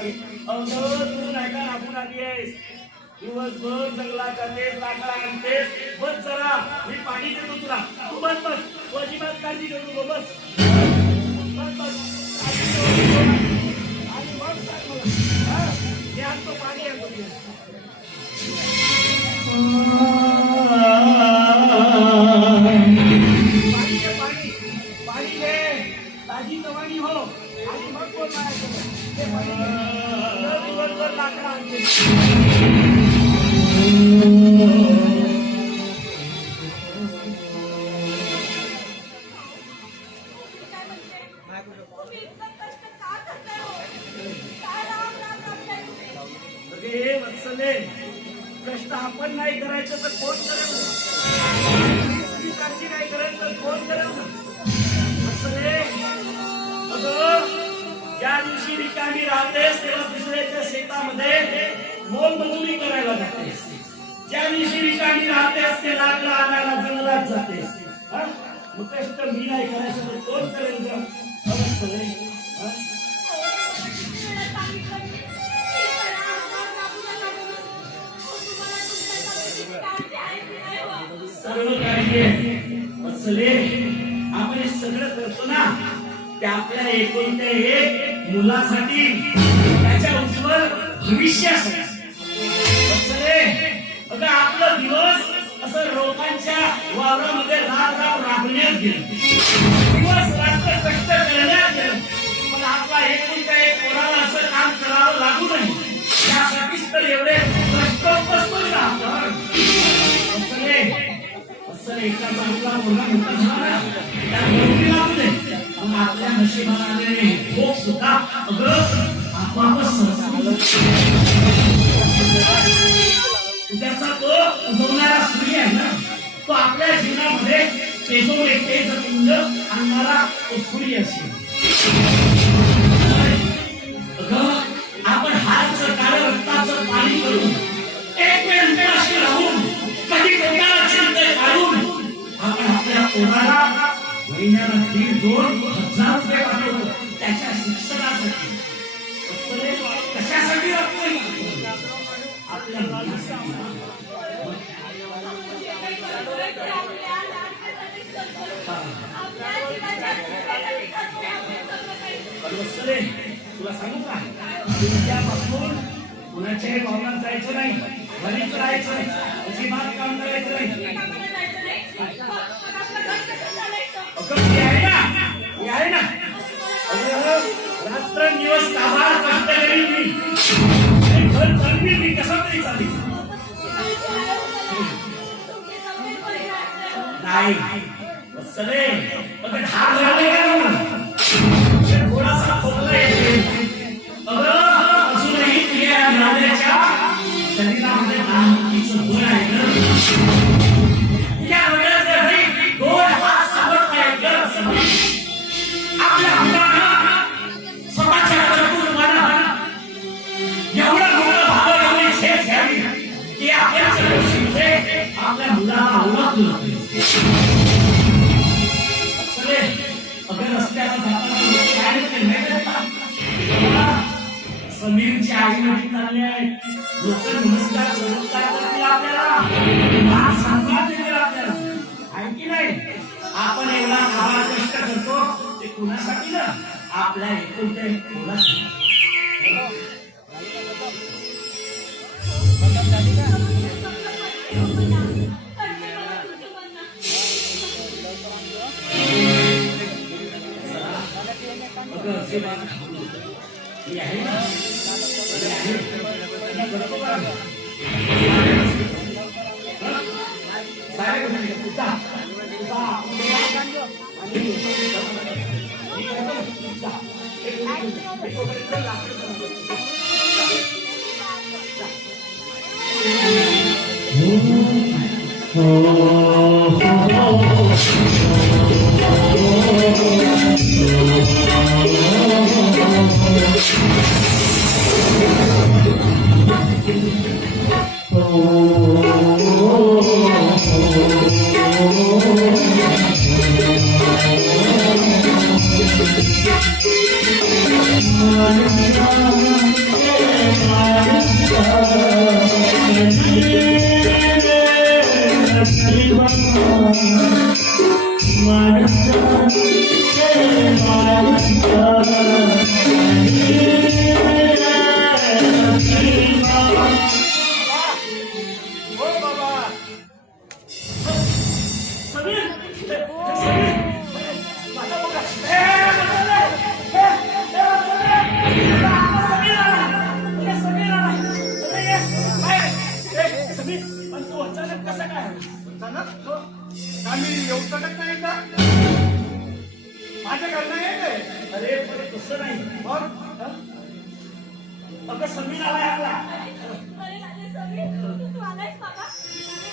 तू नाही का आपण आली आहेस दिवसभर जंगलात जातेस लाकडा आणतेस बस जरा मी पाणी देतो तुला तू बस बस तू अजिबात काळजी करू नको बस बस बस आणि मग सांग मला मी आणतो पाणी आणतो पाणी पाणी घे ताजी जवानी हो आणि मग कोण दिवसभर लाकडा आणते कष्ट आपण नाही करायचं तर कोण करेल काळजी नाही करायचं तर कोण करेल वत्सले ज्या दिवशी रिकामी राहतेस तेव्हा दुसऱ्याच्या शेतामध्ये मोलमजुरी करायला जातेस ज्या दिवशी रिकामी राहतेस ते लाकडं आणायला जंगलात जातेस मग कष्ट मी नाही करायचं तर कोण करेल का सगळं काही वत्सले आपण हे सगळं करतो ना ते आपल्या एकुलत्या एक मुलासाठी त्याच्या उज्ज्वल भविष्यासाठी वत्सले बघा आपला दिवस असं लोकांच्या वावरामध्ये राबण्यात गेलं दिवस रात्र कष्ट करण्यात गेलं पण आपला एकुलत्या एक कोणाला असं काम करावं लागू नाही त्यासाठीच तर एवढे कष्ट बसतो ना आपण एका चांगला मुलगा मोठा झाला त्या नोकरी लागू दे मग आपल्या नशिबाला आलेले भोग सुद्धा आपोआपच उद्याचा तो उगवणारा सूर्य आहे ना तो आपल्या जीवनामध्ये तेजोमय तेजपुंज आणणारा तो सूर्य असेल आपण हातचं काळं रक्ताचं पाणी करून एक वेळ अंतराशी राहून कधी काढून आपण आपल्या पोराला महिन्याला 1,500-2,000 रुपये पाठवतो त्याच्या शिक्षणासाठी कशासाठी आपल्या मुलासाठी तुला सांगू का उद्यापासून कुणाच्याही पाहुण्यात जायचं नाही घरीच राहायचं अजिबात काम करायचं नाही रात्र दिवस काबाड कष्ट करीन मी घर चालवी मी कसा तरी चालेल नाही वत्सले थोडासा खोकला येते अजूनही तुझ्या राजाच्या शरीरामध्ये लहानपणीचं गुण आहे त्या वडिलांच्या घरी दोन हात सावरत आहेत आपल्या मुलांना स्वतःच्या कुटुंबाला एवढं मोठं भाव एवढी झेप घ्यावी की आपल्या चौकशीमध्ये आपल्या मुलाला ओळखलं अगर रस्त्यावर जाताना समीरची आई वडील चालले आहेत लोक नमस्कार चमत्कार करतील आपल्याला सांगतात देतील आपल्याला आणखी नाही आपण एवढा काबाड कष्ट करतो ते कुणासाठी ना आपल्या एकुलत्या एक मुलासाठी Oh, माझ्या घरला येते. अरे पण तसं नाही मग अगं समीर आलाय आला. अरे माझे समीर तू आलायस बाबा.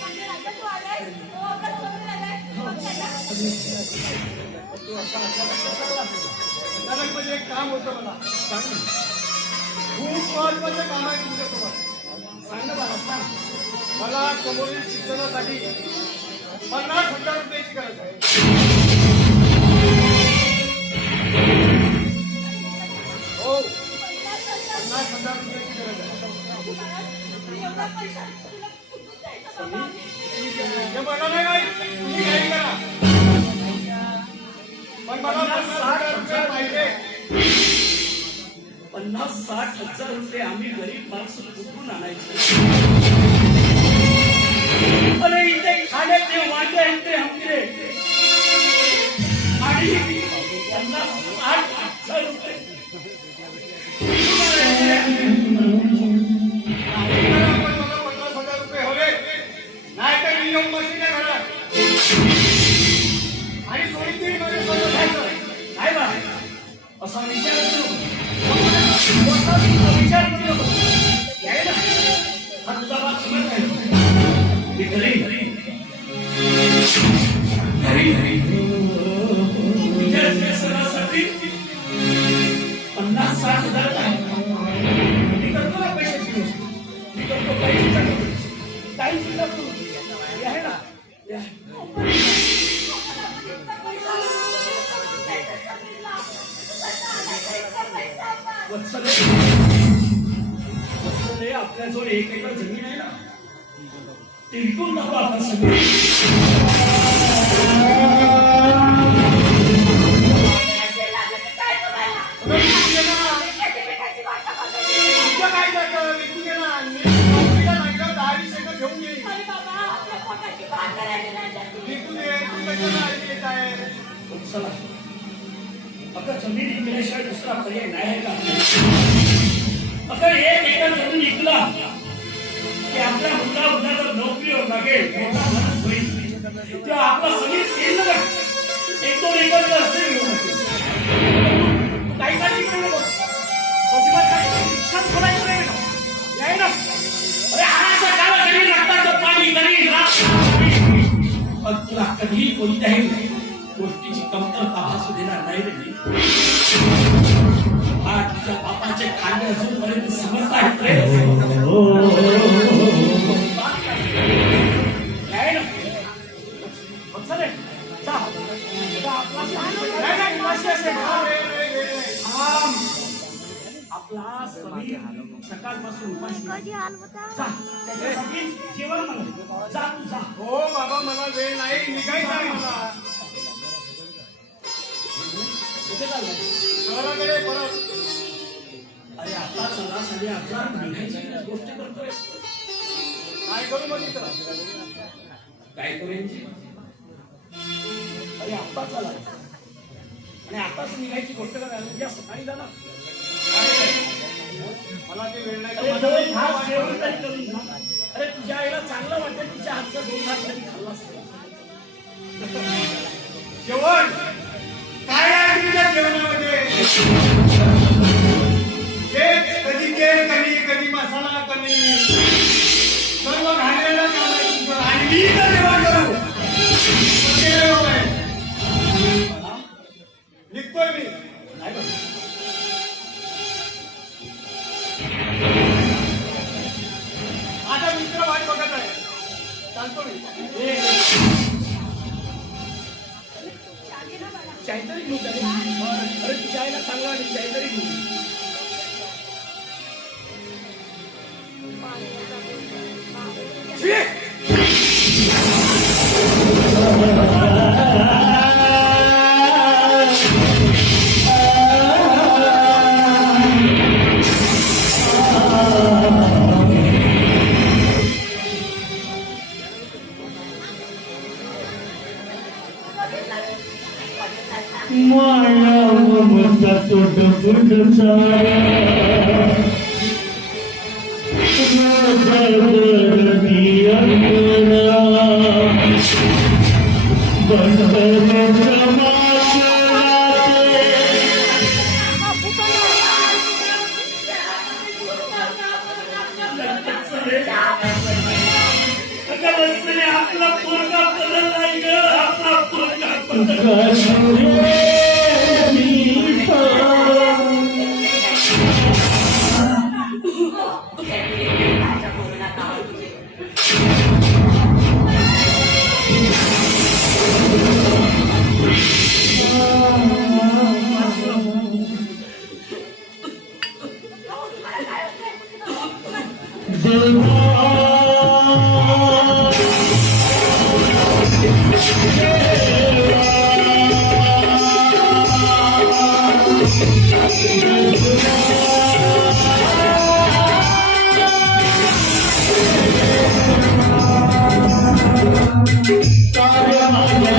माझे राजा तू आलायस. हो अगं समीर आलाय. तू असा म्हणजे एक काम होतं मला. सांग ना. खूप महत्वाचं काम आहे तुमच्यासोबत. सांग ना बाळा सांग. मला समोरील शिक्षणासाठी 50,000 रुपयाची गरज आहे. हो 50,000 रुपयाची गरज आहे. एवढा पैसा तुला कुठून द्यायचा बाबा? हे मला नाही माहित. तुम्ही काही करा पण मला 50,000 रुपये पाहिजे. 50-60 हजार रुपये आम्ही गरीब माणसं कुठून आणायचे? अरे इथे खाण्याचे वाटे आहेत ते आमचे आणि 50-60 हजार रुपये कुठून आणायचे? मला 50,000 रुपये हवे. नाही तर मी येऊन बसली त्या घरात आणि सोयीची मध्ये सगळं घ्यायचं. काय बा असा विचार विचार यायला हा तुझा बाप समज नाही. मी घरी तुझ्या सणासाठी 50-60 हजार काय मी करतो ना पैशाची वस्तू. मी करतो पैशाचा काही चिंता करू हे आहे ना हे आहे. वत्सले आपल्याजवळ 1 एकर जमीन आहे ना ते विकून टाकू आपण सगळे. अरे बाबा आपल्या पोटाची बात करायला नाही जात. चला अगं जमीन विकल्याशिवाय दुसरा पर्याय नाही आहे का? अगं 1 एकर जमीन विकला की आपल्या मुलगा जर नोकरीवर लागेल मोठा माणूस होईल तेव्हा आपला सगळी येईल ना. 1-2 एकर जर असेल काही काळजी करू नको. अजिबात काही शिक्षण सोडायचं नाही याय ना. अरे आणाचा काला कधी रक्ताचं पाणी कधी पण तुला कधीही कोणत्याही गोष्टीची कमतरता भासू देणार नाही रे. हा तुझ्या बापाचे खांदे अजूनपर्यंत समजता आहेत रे. आपला समीर सकाळपासून उपाशी त्याच्यासाठी जेवण म्हणून जा तू जा. हो बाबा मला वेळ नाही. निघायचं आहे मला कुठे चाललाय? शहराकडे परत. अरे आता चला सगळे हजार निघायची गोष्ट करतोय. काय करू मग इथं? काय करूयांची? अरे आता चला आणि आताच निघायची गोष्ट करायला उद्या सकाळी जाणार. मला ते वेळ नाही. अरे 2 घास जेवण तरी करून जा. अरे तुझ्या आईला चांगलं वाटेल तिच्या हातचं 2 घास तरी खाल्लास. जेवण काय आहे तुझ्या जेवणामध्ये? कधी तेल कमी, कधी मसाला कमी, सर्व घाललेलं काम आहे तुमचं. आणि मी तर जेवण करू निघतोय मी. नाही बघ. माझा मित्र वाट बघत आहे. चालतो मी. काहीतरी घेऊ अरे तुझ्या आईला चांगलं वाटेल काहीतरी घेऊ. माया ममता तोंड सारा अगं वत्सले, आपला पोरगा परत नाही ग, आपला पोरगा परत.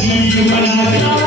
जीवनाचा